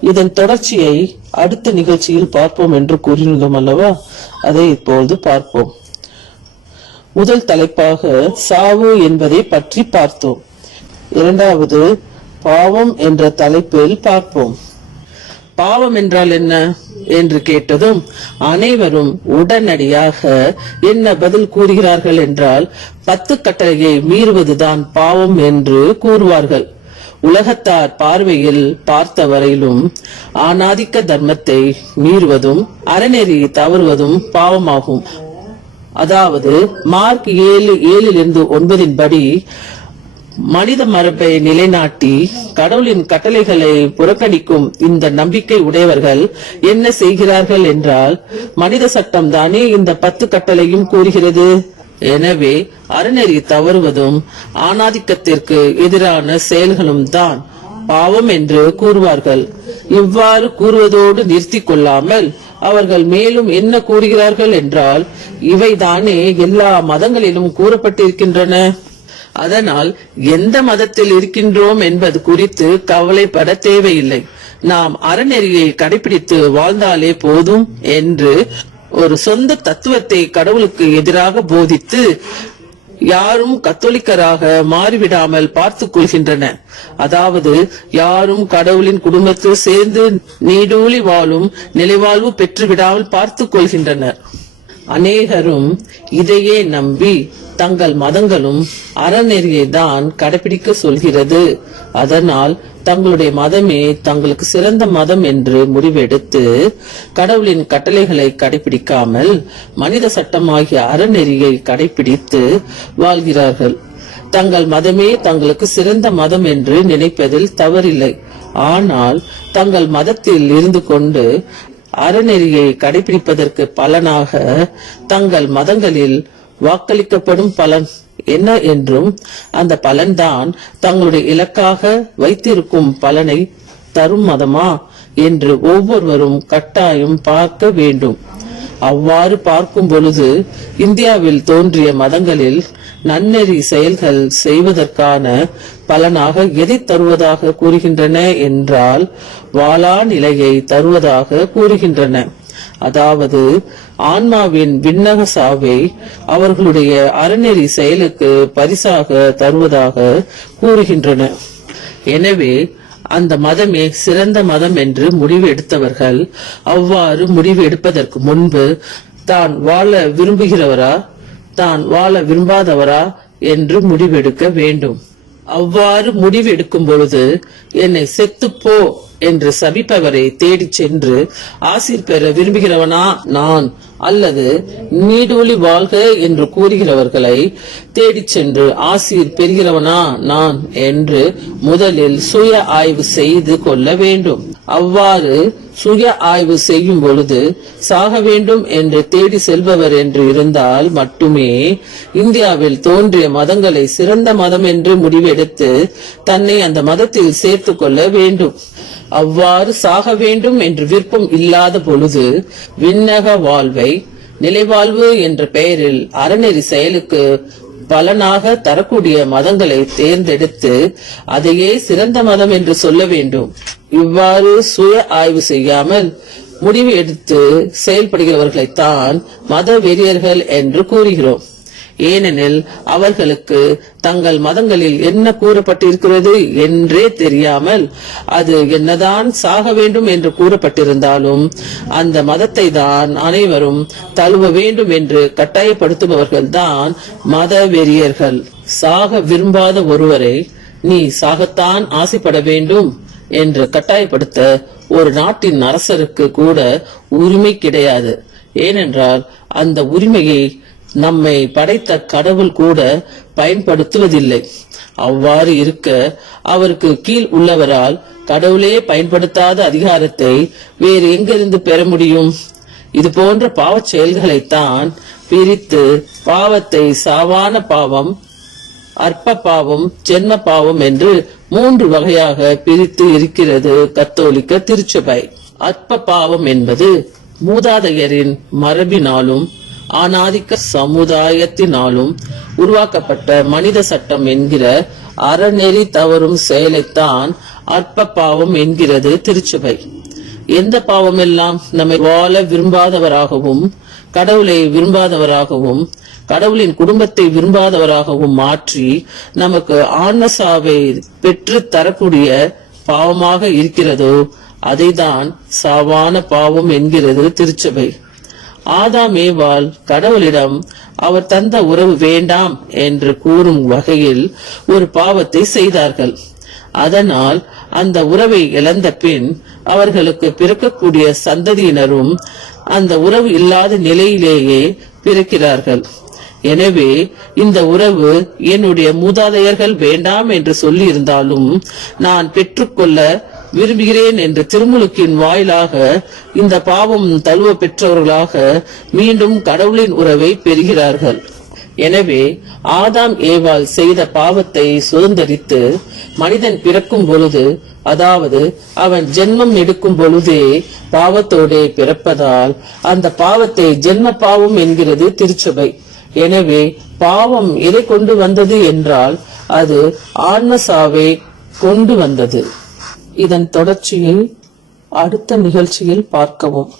இதன் தொடர்ச்சியை அடுத்த நிகழ்ச்சியில் பார்ப்போம் என்று கூறியிருந்தோம் அல்லவா? அதை இப்பொழுது பார்ப்போம். முதல் தலைப்பாக சாவு என்பதை பற்றி பார்த்தோம். இரண்டாவது பாவம் என்ற தலைப்பில் பார்ப்போம். பாவம் என்றால் என்ன என்று கேட்டதும் அனைவரும் உடனடியாக என்ன பதில் கூறுகிறார்கள் என்றால் பத்து கட்டளையை மீறுவதுதான் பாவம் என்று கூறுவார்கள். உலகத்தார் பார்வையில் பார்த்த வரையிலும் ஆணாதிக்க தர்மத்தை மீறுவதும் அறநெறி தவறுவதும் பாவமாகும். அதாவது மார்க் ஏழு ஏழிலிருந்து ஒன்பதின் படி மனித மரபை நிலைநாட்டி கடவுளின் கட்டளைகளை புறக்கணிக்கும் இந்த நம்பிக்கை உடையவர்கள் என்ன செய்கிறார்கள் என்றால் மனித சட்டம் தானே இந்த பத்து கட்டளையும் கூறுகிறது? எனவே அறநெறி தவறுவதும் ஆணாதிக்கத்திற்கு எதிரான செயல்களும் தான் பாவம் என்று கூறுவார்கள். இவ்வாறு கூறுவதோடு நிறுத்தி கொள்ளாமல் அவர்கள் மேலும் என்ன கூறுகிறார்கள் என்றால் இவைதானே எல்லா மதங்களிலும் கூறப்பட்டிருக்கின்றன. அதனால் எந்த மதத்தில் இருக்கின்றோம் என்பது குறித்து கவலைப்பட தேவையில்லை. நாம் அறநெறியை கடைபிடித்து வாழ்ந்தாலே போதும் என்று ஒரு சொந்த தத்துவத்தை கடவுளுக்கு எதிராக போதித்து யாரும் கத்தோலிக்கராக மாறிவிடாமல் பார்த்து கொள்கின்றன. அதாவது யாரும் கடவுளின் குடும்பத்தில் சேர்ந்து நீடூழி வாழும் நிலைவாழ்வு பெற்றுவிடாமல் பார்த்து கொள்கின்றனர். அநேகரும் இதையே நம்பி தங்கள் மதங்களும் அறநெறியை தான் கடைபிடிக்க சொல்கிறது. அதனால் தங்களுடைய மதமே தங்களுக்கு சிறந்த மதம் என்று முடிவெடுத்து கடவுளின் கட்டளைகளை கடைபிடிக்காமல் மனித சட்டமாகிய அறநெறியை கடைபிடித்து வாழ்கிறார்கள். தங்கள் மதமே தங்களுக்கு சிறந்த மதம் என்று நினைப்பதில் தவறில்லை. ஆனால் தங்கள் மதத்தில் இருந்து கொண்டு அறநெறியை கடைபிடிப்பதற்கு பலனாக தங்கள் மதங்களில் வாக்களிக்கப்படும் பலன் என்ன என்றும் அந்த பலன்தான் தங்களுடைய இலக்காக வைத்திருக்கும் பலனை தரும் மதமா என்று ஒவ்வொருவரும் கட்டாயம் பார்க்க வேண்டும். அவ்வாறு பார்க்கும் பொழுது இந்தியாவில் தோன்றிய மதங்களில் நன்னெறி செயல்கள் செய்வதற்கான பலனாக எதை தருவதாக கூறுகின்றன என்றால் வாளா நிலையை தருவதாக கூறுகின்றன. அதாவது ஆன்மாவின் விண்ணக சாவை அவர்களுடைய அறநெறி செயலுக்கு பரிசாக தருவதாக கூறுகின்றன. எனவே அந்த மதமே சிறந்த மதம் என்று முடிவு எடுத்தவர்கள் அவ்வாறு முடிவு எடுப்பதற்கு முன்பு தான் வாழ விரும்புகிறவரா? தான் வாழ விரும்பாதவரா? என்று முடிவெடுக்க வேண்டும். அவ்வாறு முடிவு எடுக்கும் பொழுது என்னை செத்துப்போ என்று சபிப்பவரை தேடி சென்று ஆசீர் பெற விரும்புகிறவனா நான்? அல்லது நீடொலி வாழ்க என்று கூறுகிறவர்களை தேடிச் சென்று ஆசீர் பெறுகிறவனா நான்? என்று முதலில் சுய ஆய்வு செய்து கொள்ள வேண்டும். அவ்வாறு சுய ஆய்வு செய்யும் பொழுது சாக வேண்டும் என்று தேடி செல்பவர் என்று இருந்தால் மட்டுமே இந்தியாவில் தோன்றிய மதங்களை சிறந்த மதம் என்று முடிவெடுத்து தன்னை அந்த மதத்தில் சேர்த்து கொள்ள வேண்டும். அவ்வாறு சாக வேண்டும் என்று விருப்பம் இல்லாத பொழுது விண்ணக வாழ்வை நிலைவாழ்வு என்ற பெயரில் அறநெறி செயலுக்கு பலனாக தரக்கூடிய மதங்களை தேர்ந்தெடுத்து அதையே சிறந்த மதம் என்று சொல்ல வேண்டும். இவ்வாறு சுய ஆய்வு செய்யாமல் முடிவு எடுத்து செயல்படுகிறவர்களைத்தான் மத வெறியர்கள் என்று கூறுகிறோம். ஏனெனில் அவர்களுக்கு தங்கள் மதங்களில் என்ன கூறப்பட்டிருக்கிறது என்றே தெரியாமல் அது என்னதான் சாக வேண்டும் என்று கூறப்பட்டிருந்தாலும் அந்த மதத்தை தான் அனைவரும் தழுவ வேண்டும் என்று கட்டாயப்படுத்துபவர்கள் தான் மத வெறியர்கள் சாக விரும்பாத ஒருவரை நீ சாகத்தான் ஆசைப்பட வேண்டும் என்று கட்டாயப்படுத்த ஒரு நாட்டின் அரசருக்கு கூட உரிமை கிடையாது. ஏனென்றால் அந்த உரிமையை நம்மை படைத்த கடவுள் கூட பயன்படுத்துவதில்லை. அவ்வாறு இருக்க அவருக்கு கீழ் உள்ளவரால் கடவுளே பயன்படுத்தாத அதிகாரத்தை வேறு எங்கிருந்து பெற முடியும்? இது போன்ற பாவச் செயல்களைத்தான் பிரித்து பாவத்தை சாவான பாவம் அற்ப பாவம் ஜென்ம பாவம் என்று மூன்று வகையாக பிரித்து இருக்கிறது கத்தோலிக்க திருச்சபை. அற்ப பாவம் என்பது மூதாதையரின் மரபினாலும் ஆணாதிக்க சமுதாயத்தினாலும் உருவாக்கப்பட்ட மனித சட்டம் என்கிற அறநெறி தவறும் செயலைத்தான் அற்ப பாவம் என்கிறது திருச்சபை. எந்த பாவமெல்லாம் நம்மை வாழ விரும்பாதவராகவும் கடவுளை விரும்பாதவராகவும் கடவுளின் குடும்பத்தை விரும்பாதவராகவும் மாற்றி நமக்கு ஆன்மசாவை பெற்று தரக்கூடிய பாவமாக இருக்கிறதோ அதைதான் சாவான பாவம் என்கிறது திருச்சபை. ஆதாமேவால் கடவுளிடம் அவர் தந்த உறவு வேண்டாம் என்று கூறும் வகையில் ஒரு பாவத்தை செய்தார்கள். அதனால் அந்த உறவை இழந்த பின் அவர்களுக்கு பிறக்கக்கூடிய சந்ததியினரும் அந்த உறவு இல்லாத நிலையிலேயே பிறக்கிறார்கள். எனவே இந்த உறவு என்னுடைய மூதாதையர்கள் வேண்டாம் என்று சொல்லி இருந்தாலும் நான் பெற்றுக்கொள்ள விரும்புகிறேன் என்று திருமுழுக்கின் வாயிலாக இந்த பாவம் தழுவ பெற்றவர்களாக மீண்டும் கடவுளின் உறவை பெறுகிறார்கள். எனவே ஆதாம் ஏவால் செய்த பாவத்தை சுதந்தரித்து மனிதன் பிறக்கும் பொழுது அதாவது அவன் ஜென்மம் எடுக்கும் பொழுதே பாவத்தோடே பிறப்பதால் அந்த பாவத்தை ஜென்ம பாவம் என்கிறது திருச்சபை. எனவே பாவம் எதை கொண்டு வந்தது என்றால் அது ஆன்மசாவை கொண்டு வந்தது. இதன் தொடர்ச்சியை அடுத்த நிகழ்ச்சியில் பார்க்கவும்.